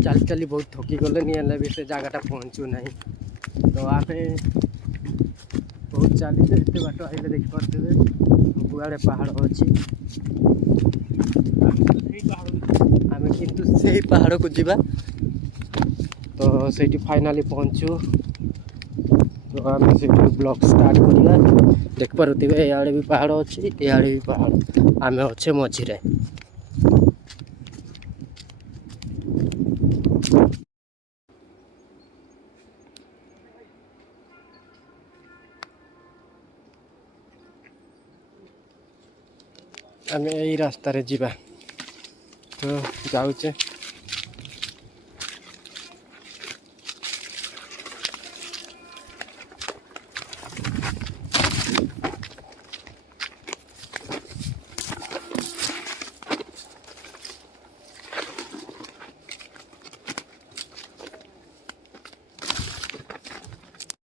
चली चली बहुत थकी गले भी से जगटा पहुँचू ना तो आम बहुत चली एत बाट आइले देखिपे गुआड़े पहाड़ अच्छी आम किंतु से पहाड़ को जीवा तो से फाइनाली पहुँचू तो आम से ब्लॉग स्टार्ट करिया देख पारे याड़े भी पहाड़ अच्छी याड़े भी पहाड़ आम अच्छे मझीरे आम यही रास्तार जीवा तो जाऊे